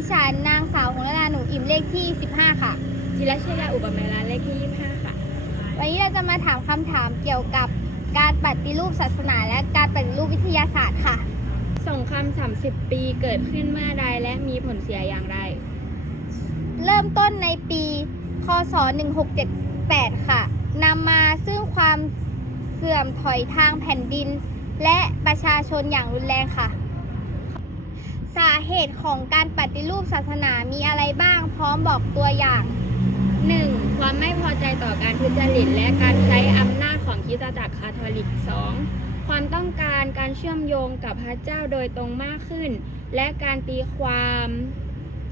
ดิฉันนางสาวหงระดาหนูอิ่มเลขที่ 15 ค่ะ จิรชยาอุปมาลาเลขที่ 25 ค่ะ วันนี้เราจะมาถามคำถามเกี่ยวกับการปฏิรูปศาสนา และการปฏิรูปวิทยาศาสตร์ค่ะ สงคราม 30 ปีเกิดขึ้นเมื่อใดและมีผลเสียอย่างไร เริ่มต้นในปี คศ 1678 ค่ะนำมาซึ่งความเสื่อมถอยทางแผ่นดิน และประชาชนอย่างรุนแรงค่ะสา เหตุของการปฏิรูปศาสนามีอะไรบ้าง พร้อมบอกตัวอย่าง 1. ความไม่พอใจต่อการทุจริตและการใช้อำนาจของคริสตจักรคาทอลิก 2. ความต้องการการเชื่อมโยงกับพระเจ้าโดยตรงมากขึ้น และการตีความ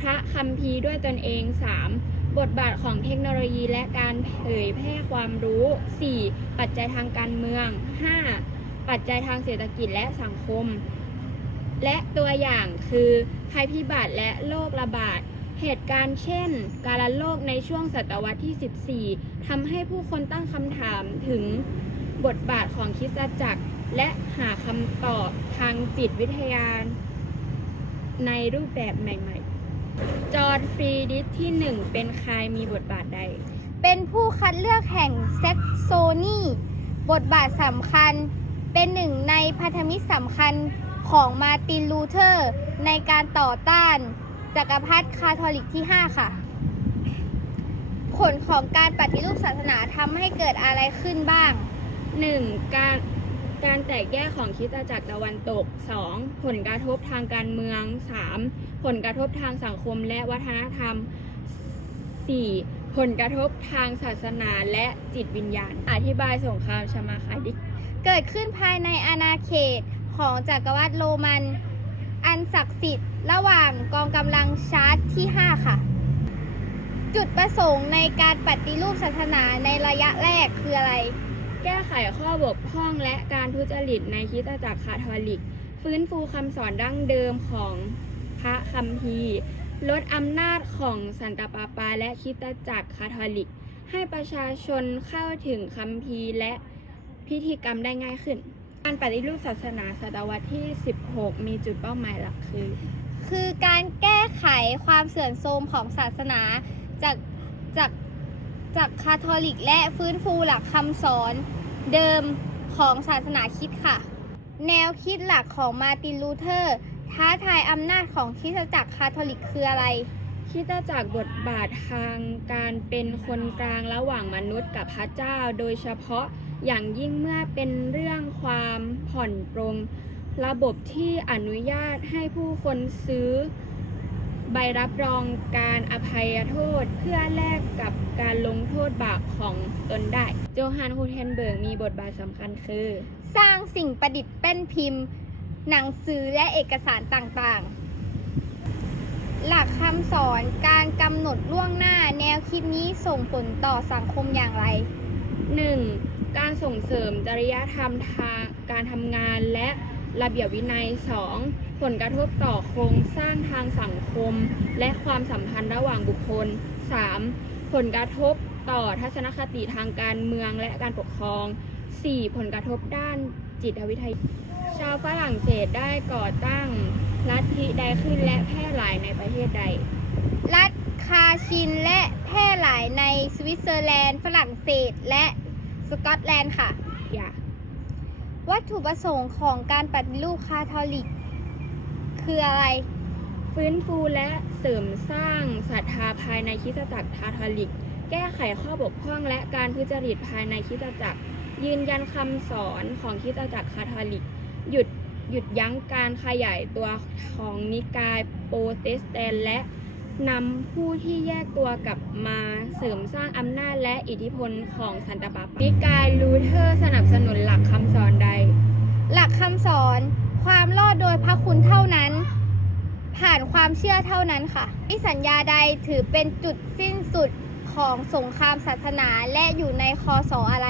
พระคัมภีร์ด้วยตนเอง 3. บทบาทของเทคโนโลยีและการเผยแพร่ความรู้ 4. ปัจจัยทางการเมือง 5. ปัจจัยทางเศรษฐกิจและสังคม และตัวอย่างคือภัยพิบัติและโรคระบาด เหตุการณ์เช่น การระโรคในช่วงศตวรรษที่ 14ทำให้ผู้คนตั้งคำถามถึงบทบาทของคริสตจักร และหาคำตอบทางจิตวิทยาในรูปแบบใหม่ ๆ จอร์ดฟรีดิสที่ 1 เป็นใครมีบทบาทใด เป็นผู้คัดเลือกแห่งแซกโซนีบทบาทสำคัญเป็นหนึ่งในพันธมิตรสำคัญ ของมาร์ตินลูเทอร์ ในการต่อต้านจักรพรรดิคาทอลิกที่ 5 ค่ะ ผลของการปฏิรูปศาสนาทำให้เกิดอะไรขึ้นบ้าง 1. การการแตกแยกของคริสตจักรตะวันตก 2. ผลกระทบทางการเมือง 3. ผลกระทบทางสังคมและวัฒนธรรม 4. ผลกระทบทางศาสนาและจิตวิญญาณ อธิบายสงครามชมาคาดิกเกิดขึ้นภายในอาณาเขต ของจักรวรรดิโรมัน อันศักดิ์สิทธิ์ระหว่างกองกำลังชาร์จที่ 5 ค่ะ จุดประสงค์ในการปฏิรูปศาสนาในระยะแรกคืออะไร แก้ไขข้อบกพร่องและการทุจริตในคริสตจักรคาทอลิก ฟื้นฟูคำสอนดั้งเดิมของพระคัมภีร์ ลดอำนาจของสันตปาปาและคริสตจักรคาทอลิก ให้ประชาชนเข้าถึงคัมภีร์และพิธีกรรมได้ง่ายขึ้น การปฏิรูปศาสนาศตวรรษที่ 16 มีจุดเป้าหมายหลักคือ คือการแก้ไขความเสื่อมโทรมของศาสนาจากจากจากคาทอลิกและฟื้นฟูหลักคำสอนเดิมของศาสนาคริดค่ะ แนวคิดหลักของมาร์ตินลูเทอร์ ท้าทายอำนาจของคริสตจักรคาทอลิกคืออะไรคริสตจักรบทบาททางการเป็นคนกลางระหว่างมนุษย์กับพระเจ้า โดยเฉพาะ อย่างยิ่งเมื่อเป็นเรื่องความผ่อนปรนระบบที่อนุญาตให้ผู้คนซื้อใบรับรองการอภัยโทษเพื่อแลกกับการลงโทษบาปของตนได้ โจฮันฮูเทนเบิร์กมีบทบาทสำคัญคือ สร้างสิ่งประดิษฐ์แป้นพิมพ์ หนังสือและเอกสารต่างๆ หลักคำสอนการกำหนดล่วงหน้าแนวคิดนี้ส่งผลต่อสังคมอย่างไร 1. การส่งเสริมจริยธรรมทางการทำงานและระเบียบวินัย 2. ผลกระทบต่อโครงสร้างทางสังคม และความสัมพันธ์ระหว่างบุคคล 3. ผลกระทบต่อทัศนคติทางการเมืองและการปกครอง 4. ผลกระทบด้านจิตวิทยา ชาวฝรั่งเศสได้ก่อตั้งลัทธิใดขึ้นและแพร่หลายในประเทศใด รัฐคาชินและแพร่หลายในสวิตเซอร์แลนด์ฝรั่งเศสและ สกอตแลนด์ค่ะอย่าวัตถุประสงค์ของการปฏิรูปคาทอลิก คืออะไร ฟื้นฟูและเสริมสร้างศรัทธาภายในคริสตจักรคาทอลิก แก้ไขข้อบกพร่องและการทุจริตภายในคริสตจักร ยืนยันคำสอนของคริสตจักรคาทอลิก หยุดหยุดยั้งการขยายตัวของนิกายโปรเตสแตนต์และ นำผู้ที่แยกตัวกลับมาเสริมสร้างอำนาจและอิทธิพลของสันตะปาปนิกายลูเทอร์สนับสนุนหลักคำสอนใด หลักคำสอนความรอดโดยพระคุณเท่านั้น ผ่านความเชื่อเท่านั้นค่ะที่สัญญาใดถือเป็นจุดสิ้นสุดของสงครามศาสนาและอยู่ในคอสออะไร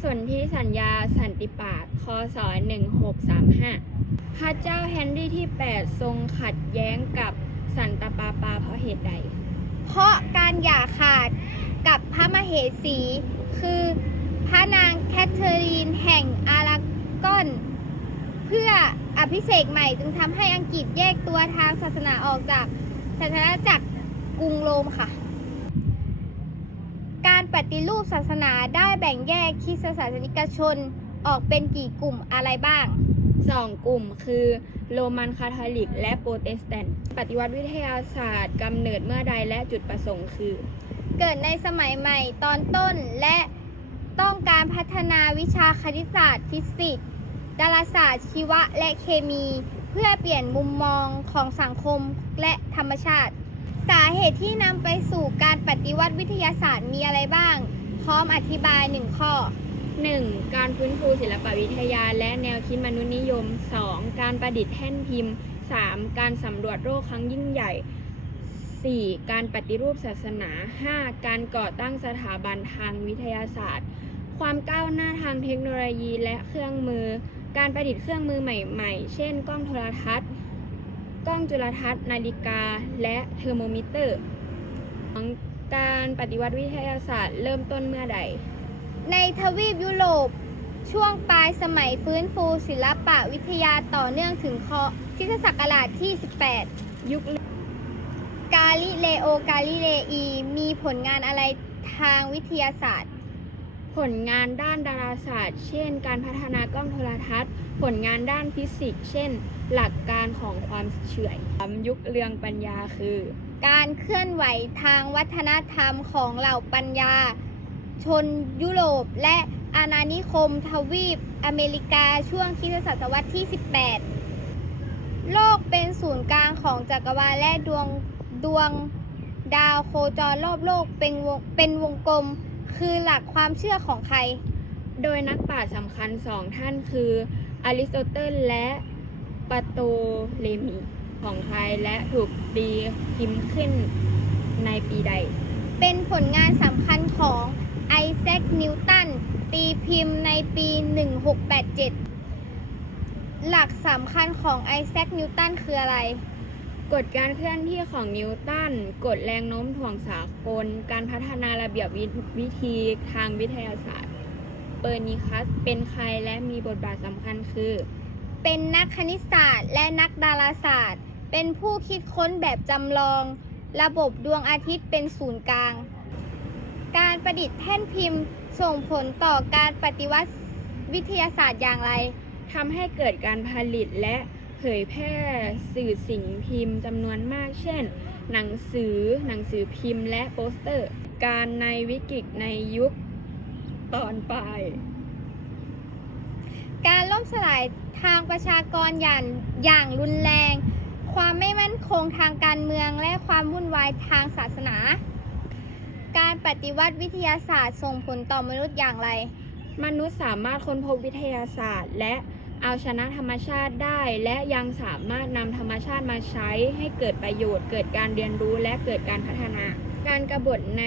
ส่วนที่สัญญาสันติปาตคศ1635 พระเจ้าแฮนรี่ที่ 8 ทรงขัดแย้งกับ เพราะเหตุใด เพราะการหย่าขาดกับพระมเหสี คือพระนางแคทเธอรีนแห่งอารากอน เพื่ออภิเษกใหม่จึงทำให้อังกฤษแยกตัวทางศาสนาออกจากศาสนาจักกรุงโรมค่ะ การปฏิรูปศาสนาได้แบ่งแยกคริสตศาสนิกชนออกเป็นกี่กลุ่มอะไรบ้าง สองกลุ่มคือโรมันคาทอลิก และโปรเตสแตนต์ปฏิวัติวิทยาศาสตร์กำเนิดเมื่อใดและจุดประสงค์คือ เกิดในสมัยใหม่ตอนต้นและต้องการพัฒนาวิชาคณิตศาสตร์ ฟิสิกส์ดาราศาสตร์ ชีวะและเคมี เพื่อเปลี่ยนมุมมองของสังคมและธรรมชาติ สาเหตุที่นำไปสู่การปฏิวัติวิทยาศาสตร์มีอะไรบ้าง พร้อมอธิบายหนึ่งข้อ 1. การฟื้นฟูศิลปวิทยาและแนวคิดมนุษยนิยม 2. การประดิษฐ์แท่นพิมพ์ 3. การสำรวจโลกครั้งยิ่งใหญ่ 4. การปฏิรูปศาสนา 5. การก่อตั้งสถาบันทางวิทยาศาสตร์ ความก้าวหน้าทางเทคโนโลยีและเครื่องมือ การประดิษฐ์เครื่องมือใหม่ๆ เช่น กล้องโทรทัศน์ กล้องจุลทรรศน์ นาฬิกา และเทอร์โมมิเตอร์ การปฏิวัติวิทยาศาสตร์เริ่มต้นเมื่อใด ในทวีปยุโรป ช่วงปลายสมัยฟื้นฟูศิลปะวิทยาต่อเนื่องถึงคคริสตศักราชที่ 18 ยุค กาลิเลโอกาลิเลอี มีผลงานอะไรทางวิทยาศาสตร์ ผลงานด้านดาราศาสตร์ เช่น การพัฒนากล้องโทรทัศน์ ผลงานด้านฟิสิกส์ เช่น หลักการของความเฉื่อยยุคเรืองปัญญาคือ การเคลื่อนไหวทางวัฒนธรรมของเหล่าปัญญา ชนยุโรป และอาณานิคมทวีปอเมริกาช่วงคริสตศตวรรษที่ 18 โลกเป็นศูนย์กลางของจักรวาลและดวงดวงดาวโคจรรอบโลกเป็นวงเป็นวงกลม คือหลักความเชื่อของใคร โดยนักปราชญ์สำคัญสองท่านคืออริสโตเติลและปาโตเลมีของไทยและถูกตีพิมพ์ขึ้นในปีใด เป็นผลงานสำคัญของ แซคนิวตัน ตีพิมพ์ในปี 1687 หลักสำคัญของไอแซคนิวตันคืออะไร กฎการเคลื่อนที่ของนิวตัน กฎแรงโน้มถ่วงสากล การพัฒนาระเบียบวิวิธีทางวิทยาศาสตร์ เปอร์นิคัสเป็นใครและมีบทบาทสำคัญคือ เป็นนักคณิตศาสตร์ และนักดาราศาสตร์ เป็นผู้คิดค้นแบบจำลอง ระบบดวงอาทิตย์เป็นศูนย์กลาง การประดิษฐ์แท่นพิมพ์ส่งผลต่อการปฏิวัติวิทยาศาสตร์อย่างไร ทำให้เกิดการผลิตและเผยแพร่สื่อสิ่งพิมพ์จำนวนมาก เช่น หนังสือ หนังสือพิมพ์และโปสเตอร์ การในวิกฤตในยุคตอนปลาย การล่มสลายทางประชากรอย่างอย่างรุนแรง ความไม่มั่นคงทางการเมืองและความวุ่นวายทางศาสนา ปฏิวัติวิทยาศาสตร์ส่งผลต่อมนุษย์อย่างไร มนุษย์สามารถค้นพบวิทยาศาสตร์ และเอาชนะธรรมชาติได้ และยังสามารถนำธรรมชาติมาใช้ให้เกิดประโยชน์ เกิดการเรียนรู้และเกิดการพัฒนา การกรบฏใน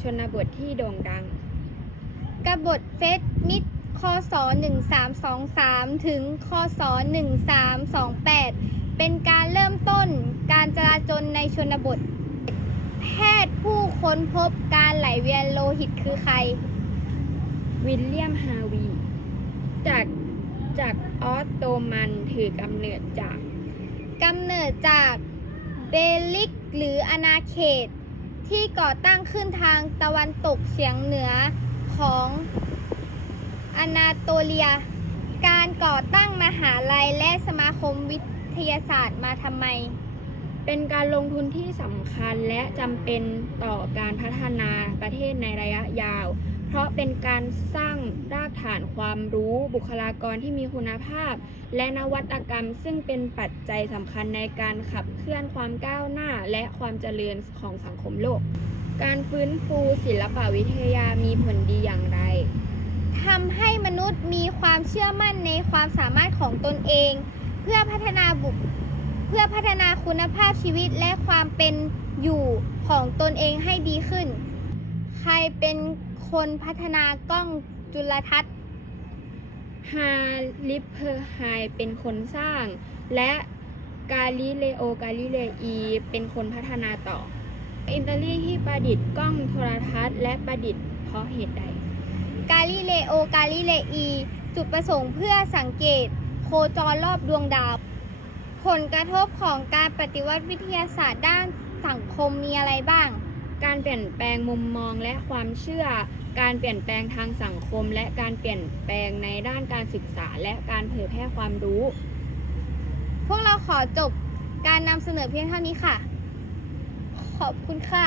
ชนบทที่โด่งดัง กบฏเฟสมิดคศ1323 ถึงคศ1328 เป็นการเริ่มต้นการจราจรในชนบท แพทย์ผู้ค้นพบการไหลเวียนโลหิตคือใคร วิลเลียมฮาวี จากจากออสโตมันถือกำเนิดจากกำเนิดจากเบลิกหรืออาณาเขต ที่ก่อตั้งขึ้นทางตะวันตกเฉียงเหนือของอนาโตเลีย การก่อตั้งมหาลัยและสมาคมวิทยาศาสตร์มาทำไม เป็นการลงทุนที่สำคัญและจำเป็นต่อการพัฒนาประเทศในระยะยาว เพราะเป็นการสร้างรากฐานความรู้บุคลากรที่มีคุณภาพ และนวัตกรรมซึ่งเป็นปัจจัยสำคัญในการขับเคลื่อนความก้าวหน้าและความเจริญของสังคมโลก การฟื้นฟูศิลปวิทยามีผลดีอย่างไรทำให้มนุษย์มีความเชื่อมั่นในความสามารถของตนเอง เพื่อพัฒนาบุค เพื่อพัฒนาคุณภาพชีวิตและความเป็นอยู่ของตนเองให้ดีขึ้น ใครเป็นคนพัฒนากล้องจุลทรรศน์ ฮาลิปเพอร์ไฮเป็นคนสร้าง และกาลิเลโอกาลิเลอีเป็นคนพัฒนาต่อ อิตาลีที่ประดิษฐ์กล้องโทรทัศน์และประดิษฐ์เพราะเหตุใด กาลิเลโอกาลิเลอี จุดประสงค์เพื่อสังเกต โคจรรอบดวงดาว ผลกระทบของการปฏิวัติวิทยาศาสตร์ด้านสังคมมีอะไรบ้าง การเปลี่ยนแปลงมุมมองและความเชื่อ การเปลี่ยนแปลงทางสังคม และการเปลี่ยนแปลงในด้านการศึกษา และการเผยแพร่ความรู้ พวกเราขอจบการนำเสนอเพียงเท่านี้ค่ะ ขอบคุณค่ะ